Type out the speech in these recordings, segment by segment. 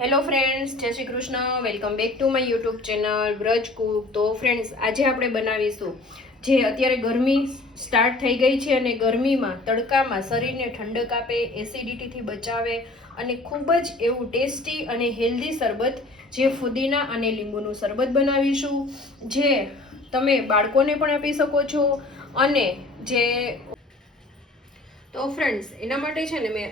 Hello friends, જય Shri Krishna. Welcome back to my YouTube channel Vraj Cook. તો friends, આજે આપણે બનાવીશું જે અત્યારે ગરમી સ્ટાર્ટ થઈ ગઈ છે અને ગરમીમાં તડકામાં શરીરને ઠંડક આપે, એસિડિટીથી બચાવે અને ખૂબ જ એવું ટેસ્ટી અને હેલ્ધી શરબત જે ફુદીના અને લીંબુનું શરબત બનાવીશું, જે તમે બાળકોને પણ આપી શકો છો. અને જે તો ફ્રેન્ડ્સ, એના માટે છે ને મેં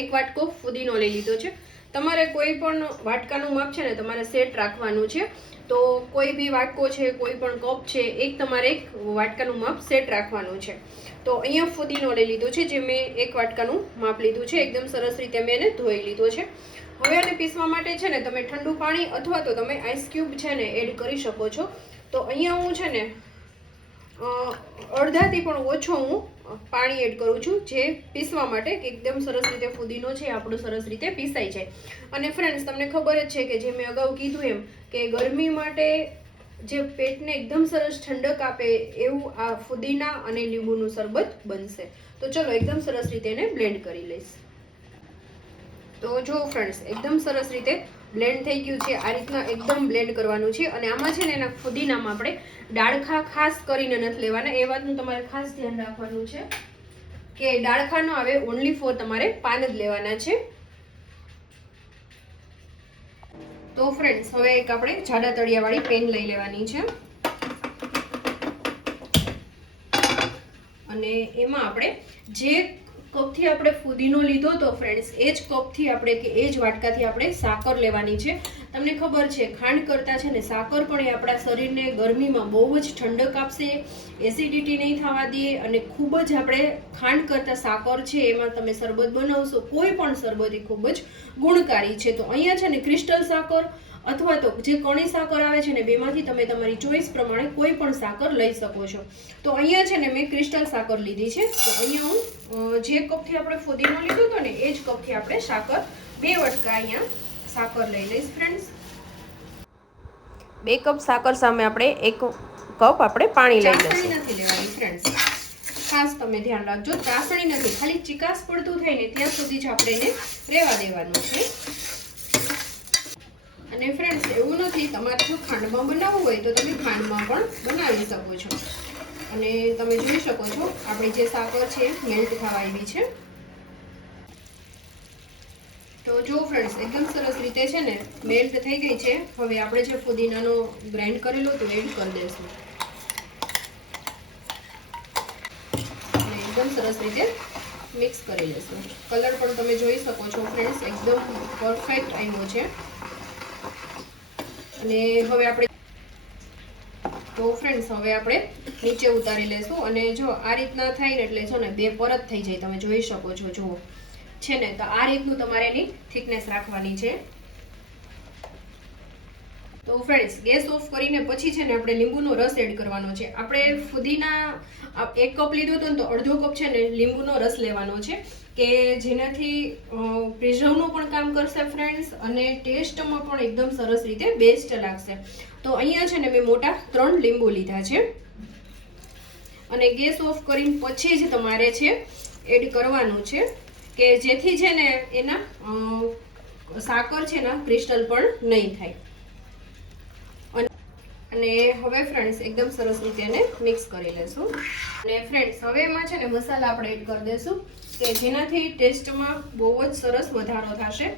એક વાટકો ફુદીનો લઈ લીધો છે. તમારે કોઈ પણ વાટકાનું માપ છે ને તમારે સેટ રાખવાનું છે. તો કોઈ બી વાટકો છે, કોઈ પણ કપ છે, તમારે એક વાટકાનું માપ સેટ રાખવાનું છે. તો અહીંયા ફુદીનો લઈ લીધો છે, જે મેં એક વાટકાનું માપ લીધું છે. એકદમ સરસ રીતે મેં એને ધોઈ લીધો છે. હવે આને પીસવા માટે છે ને તમે ઠંડુ પાણી અથવા તો તમે આઈસ ક્યુબ છે ને એડ કરી શકો છો. તો અહીંયા હું છે ને અડધાથી પણ ઓછો હું પાણી એડ કરું છું, જે પીસવા માટે કે એકદમ સરસ રીતે ફુદીનો છે આપણો સરસ રીતે પીસાઈ જાય. અને ફ્રેન્ડ્સ, તમને ખબર જ છે કે જે મેં અગાઉ કીધું એમ કે ગરમી માટે જે પેટને એકદમ સરસ ઠંડક આપે એવું આ ફુદીના અને લીંબુનું શરબત બનશે. તો ચલો એકદમ સરસ રીતે એને બ્લેન્ડ કરી લઈશ. તો જો ફ્રેન્ડ્સ, એકદમ સરસ રીતે બ્લેન્ડ થઈ ગયું છે. આ રીતના એકદમ બ્લેન્ડ કરવાનું છે. અને આમાં છે ને એના ફુદીનામાં આપણે ડાળખા ખાસ કરીને નથી લેવાના. એ વાતનું તમારે ખાસ ધ્યાન રાખવાનું છે કે ડાળખા ન આવે, ઓનલી ફોર તમારે પાન જ લેવાના છે. તો ફ્રેન્ડ્સ, હવે એક આપણે જાડા તળિયાવાળી પેન લઈ લેવાની છે અને એમાં આપણે જે કપથી આપણે ફુદીનો લીધો તો ફ્રેન્ડ્સ, એ જ કપથી આપણે કે એ જ વાટકાથી આપણે સાકર લેવાની છે. તમને ખબર છે, ખાંડ કરતાં છે ને સાકર પણ એ આપણા શરીરને ગરમીમાં બહુ જ ઠંડક આપશે, એસિડિટી નહીં થવા દે. અને ખૂબ જ આપણે ખાંડ કરતાં સાકર છે એમાં તમે શરબત બનાવશો, કોઈ પણ શરબત એ ખૂબ જ ગુણકારી છે. તો અહીંયા છે ને ક્રિસ્ટલ સાકર અથવા તો જે કણી સાકર આવે છે ને, બેમાંથી તમે તમારી ચોઈસ પ્રમાણે કોઈ પણ સાકર લઈ શકો છો. તો અહીંયા છે ને મેં ક્રિસ્ટલ સાકર લીધી છે. તો અહીંયા હું જે કપથી આપણે ફુદીનો લીધો હતો ને એ જ કપથી આપણે સાકર 2 વાટકા અહીંયા સાકર લઈ લઈશ. ફ્રેન્ડ્સ, 2 કપ સાકર સામે આપણે 1 કપ આપણે પાણી લઈ લઈશું. ચાસણી નથી લેવાની ફ્રેન્ડ્સ, ખાસ તમે ધ્યાન રાખજો. ચાસણી નથી, ખાલી ચિકાસ પડતું થાય ને ત્યાં સુધી જ આપણે એને રહેવા દેવાનું છે. અને ફ્રેન્ડ્સ, એવું નથી, તમારે જો ખાંડમાં બનાવવું હોય તો તમે ખાંડમાં પણ બનાવી શકો છો. અને તમે જોઈ શકો છો આપણી જે સાકર છે મેલ્ટ થવા આવી છે. તો જો ફ્રેન્ડ્સ, એકદમ સરસ રીતે છે ને મેલ્ટ થઈ ગઈ છે. હવે આપણે જે ફુદીનાનો ગ્રાઇન્ડ કરેલો તો એડ કરી દઈશું અને એકદમ સરસ રીતે મિક્સ કરી લઈશું. કલર પણ તમે જોઈ શકો છો ફ્રેન્ડ્સ, એકદમ પરફેક્ટ આવ્યો છે. અને હવે આપણે ફ્રેન્ડ્સ, હવે આપણે નીચે ઉતારી લઈશું. અને જો આ રીતના થાય ને એટલે જો ને 2 પરત થઈ જાય, તમે જોઈ શકો છો. જુઓ છે ને, તો આ રીતનું તમારે એની થિકનેસ રાખવાની છે. તો ફ્રેન્ડ્સ, ગેસ ઓફ કરીને પછી છે ને આપણે લીંબુનો રસ એડ કરવાનો છે. આપણે ફુદીના 1 કપ લીધો હતો ને તો અડધો કપ છે ને લીંબુનો રસ લેવાનો છે, કે જેનાથી પ્રિઝર્વનું પણ કામ કરશે ફ્રેન્ડ્સ અને ટેસ્ટમાં પણ એકદમ સરસ રીતે બેસ્ટ લાગશે. તો અહીંયા છે ને મેં મોટા 3 લીંબુ લીધા છે. અને ગેસ ઓફ કરીને પછી જ તમારે છે એડ કરવાનું છે, કે જેથી છે ને એના સાકર છે ને ક્રિસ્ટલ પણ નહીં થાય. અને હવે ફ્રેન્ડ્સ, એકદમ સરસ રીતે એને મિક્સ કરી લેશું. અને ફ્રેન્ડ્સ, હવે એમાં છે ને મસાલા આપણે એડ કરી દઈશું, કે જેનાથી ટેસ્ટમાં બહુ જ સરસ વધારો થશે.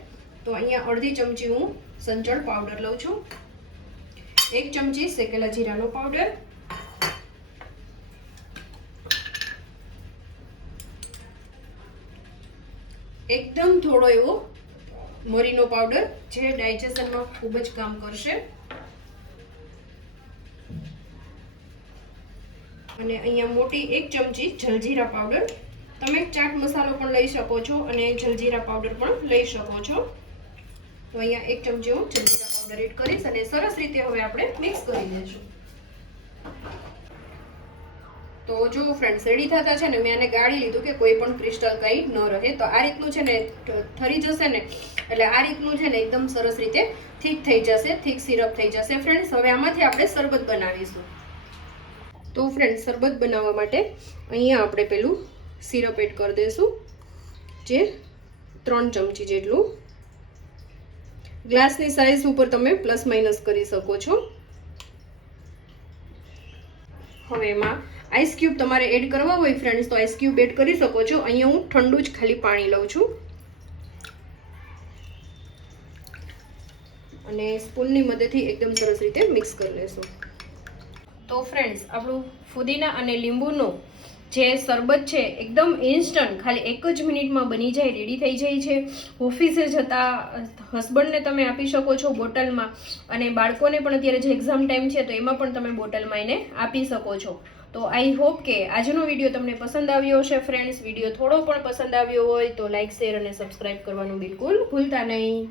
તો અહીંયા અડધી ચમચી હું સંચળ પાવડર લઉં છું, 1 ચમચી શેકેલા જીરાનો પાવડર, એકદમ થોડો એવો મરીનો પાવડર, જે ડાયજેશનમાં ખૂબ જ કામ કરશે. અને અહીંયા મોટી 1 ચમચી જલજીરા પાવડર. તમે ચાટ મસાલો પણ લઈ શકો છો અને જલજીરા પાવડર પણ લઈ શકો છો. તો અહીંયા 1 ચમચી હું જલજીરા પાવડર એડ કરીશ અને સરસ રીતે હવે આપણે મિક્સ કરી દઈશું. તો જો ફ્રેન્ડ્સ, રેડી થતા છે ને મેં આને ગાળી લીધું કે કોઈ પણ ક્રિસ્ટલ કંઈ ન રહે. તો આ રીતનું છે ને થરી જશે ને એટલે આ રીતનું છે ને એકદમ સરસ રીતે થીક થઈ જશે, થીક સિરપ થઈ જશે. ફ્રેન્ડ્સ, હવે આમાંથી આપણે શરબત બનાવીશું. તો ફ્રેન્ડ્સ, શરબત બનાવવા માટે અહીંયા આપણે પેલું સિરપ એડ કરી દઈશું, જે 3 ચમચી જેટલું. ગ્લાસની સાઇઝ ઉપર તમે પ્લસ માઇનસ કરી શકો છો. હવે એમાં આઈસ ક્યુબ તમારે એડ કરવા હોય ફ્રેન્ડ્સ તો આઈસ ક્યુબ એડ કરી શકો છો. અહીંયા હું ઠંડુ જ ખાલી પાણી લઉં છું અને સ્પૂનની મદદથી એકદમ સરસ રીતે મિક્સ કરી લેશું. તો ફ્રેન્ડ્સ આપણું ફુદીના અને લીંબુનો જે શરબત છે એકદમ ઇન્સ્ટન્ટ ખાલી 1 જ મિનિટમાં બની જાય, રેડી થઈ જાય છે. ઓફિસે જતા હસબન્ડને તમે આપી શકો છો બોટલમાં, અને બાળકોને પણ અત્યારે જે એક્ઝામ ટાઈમ છે તો એમાં પણ તમે બોટલમાં એને આપી શકો છો. તો આઈ હોપ કે આજનો વિડીયો તમને પસંદ આવ્યો હશે ફ્રેન્ડ્સ. વિડીયો થોડો પણ પસંદ આવ્યો હોય તો લાઇક, શેર અને સબસ્ક્રાઇબ કરવાનું બિલકુલ ભૂલતા નહીં.